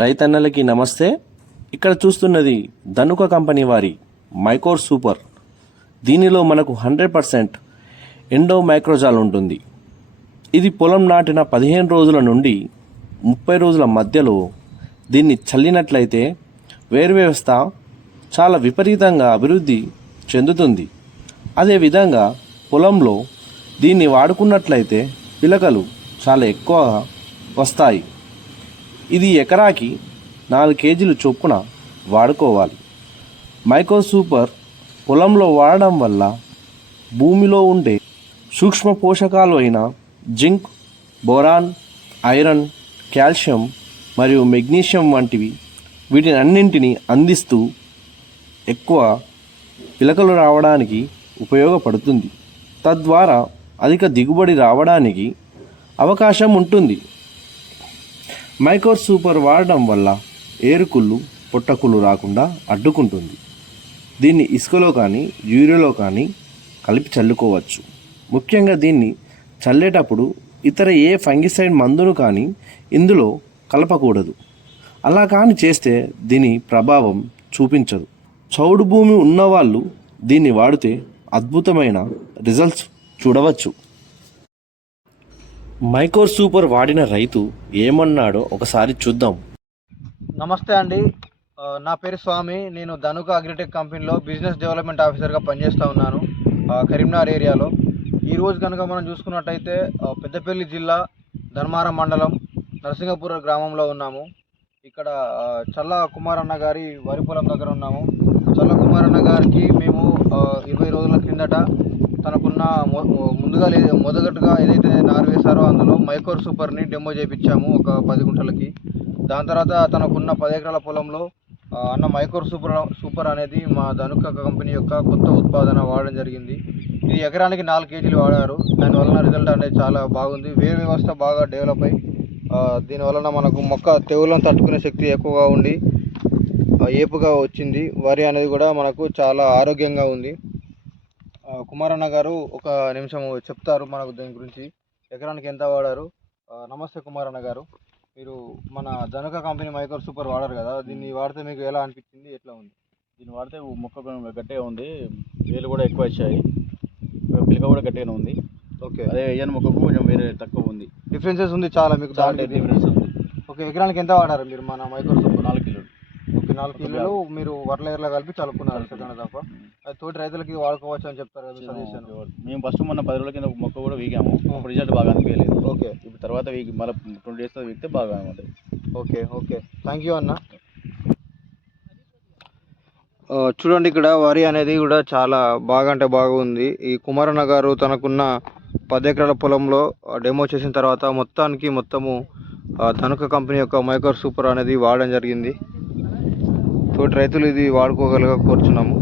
రైతన్నలకి నమస్తే. ఇక్కడ చూస్తున్నది ధనుక కంపెనీ వారి మైకోర్ సూపర్. దీనిలో మనకు 100% ఎండో మైక్రోజాల్ ఉంటుంది. ఇది పొలం నాటిన 15 రోజుల నుండి 30 రోజుల మధ్యలో దీన్ని చల్లినట్లయితే వేరు వ్యవస్థ చాలా విపరీతంగా అభివృద్ధి చెందుతుంది. అదేవిధంగా పొలంలో దీన్ని వాడుకున్నట్లయితే పిలకలు చాలా ఎక్కువ వస్తాయి. ఇది ఎకరాకి 4 కేజీలు చొప్పున వాడుకోవాలి. మైకో సూపర్ పొలంలో వాడడం వల్ల భూమిలో ఉండే సూక్ష్మ పోషకాలు అయిన జింక్, బోరాన్, ఐరన్, కాల్షియం మరియు మెగ్నీషియం వంటివి వీటిని అన్నింటినీ అందిస్తూ ఎక్కువ పిలకలు రావడానికి ఉపయోగపడుతుంది. తద్వారా అధిక దిగుబడి రావడానికి అవకాశం ఉంటుంది. మైకోర్ సూపర్ వాడడం వల్ల ఏరుకుళ్ళు, పొట్టకుళ్ళు రాకుండా అడ్డుకుంటుంది. దీన్ని ఇసుకలో కానీ యూరియాలో కానీ కలిపి చల్లుకోవచ్చు. ముఖ్యంగా దీన్ని చల్లేటప్పుడు ఇతర ఏ ఫంగిసైడ్ మందును కానీ ఇందులో కలపకూడదు. అలా కానీ చేస్తే దీని ప్రభావం చూపించదు. చౌడు భూమి ఉన్నవాళ్ళు దీన్ని వాడితే అద్భుతమైన రిజల్ట్స్ చూడవచ్చు. మైకోర్ సూపర్ వాడిన రైతు ఏమన్నాడో ఒకసారి చూద్దాం. నమస్తే అండి, నా పేరు స్వామి. నేను ధనుక అగ్రిటెక్ కంపెనీలో బిజినెస్ డెవలప్మెంట్ ఆఫీసర్గా పనిచేస్తూ ఉన్నాను కరీంనగర్ ఏరియాలో. ఈరోజు కనుక మనం చూసుకున్నట్టయితే పెద్దపల్లి జిల్లా ధర్మారం మండలం నరసింగపుర గ్రామంలో ఉన్నాము. ఇక్కడ చల్ల కుమారన్న గారి వరి పొలం దగ్గర ఉన్నాము. చల్ల కుమారన్న గారికి మేము 20 రోజుల క్రిందట తనకున్న మొదటగా ఏదైతే నారు వేశారో అందులో మైకోర్ సూపర్ని డెమో చేయించాము ఒక 10 గుంటలకి. దాని తర్వాత తనకున్న 10 ఎకరాల పొలంలో అన్న మైకోర్ సూపర్ అనేది మా ధనుక కంపెనీ యొక్క కొత్త ఉత్పాదన వాడడం జరిగింది. ఇది ఎకరానికి 4 కేజీలు వాడారు. దానివలన రిజల్ట్ అనేది చాలా బాగుంది. వేరు వ్యవస్థ బాగా డెవలప్ అయ్యి దీనివలన మనకు మొక్క తెగులను తట్టుకునే శక్తి ఎక్కువగా ఉండి ఏపుగా వచ్చింది. వరి అనేది కూడా మనకు చాలా ఆరోగ్యంగా ఉంది. కుమారన్న గారు ఒక నిమిషం చెప్తారు మనకు దీని గురించి, ఎకరానికి ఎంత వాడారు. నమస్తే కుమారన్న గారు, మీరు మన ధనుక కంపెనీ మైకోర్ సూపర్ వాడారు కదా, దీన్ని వాడితే మీకు ఎలా అనిపించింది, ఎట్లా ఉంది? దీన్ని వాడితే మొక్క గట్టిగా ఉంది, వేలు కూడా ఎక్కువ వచ్చాయి, పిలక కూడా గట్టిగానే ఉంది. ఓకే, అదే వేయని మొక్కకు కొంచెం వేరే తక్కువ ఉంది, డిఫరెన్సెస్ ఉంది చాలా మీకు దాంట్లో డిఫరెన్స్ ఉంది. ఓకే, ఎకరానికి ఎంత వాడారు మీరు మన మైకోర్ సూపర్? 4 కిలోలు. ఓకే, 4 కిలోలు మీరు వడ్ల ఎర్రలో కలిపి చల్లుకున్నారు సెకండ్ తప్ప. అది తోటి రైతులకి వాడుకోవచ్చు అని చెప్తారు కదా సజెషన్. మేము ఫస్ట్ మొన్న 10 రోజుల కింద మొక్క కూడా వీగాము, అప్పుడు రిజల్ట్ బాగా అనిపించలేదు. ఓకే, ఇప్పుడు తర్వాత వీగి మళ్ళీ 20 డేస్ వీగితే బాగా ఉంటుంది. ఓకే ఓకే, థ్యాంక్ యూ అన్న. చూడండి, ఇక్కడ వరి అనేది కూడా చాలా బాగా అంటే బాగా ఉంది. ఈ కుమారన్న గారు తనకున్న 10 ఎకరాల పొలంలో డెమో చేసిన తర్వాత మొత్తము ధనుక కంపెనీ యొక్క మైకోర్ సూపర్ అనేది వాడడం జరిగింది. తోటి రైతులు ఇది వాడుకోగలగా కోరుచున్నాము.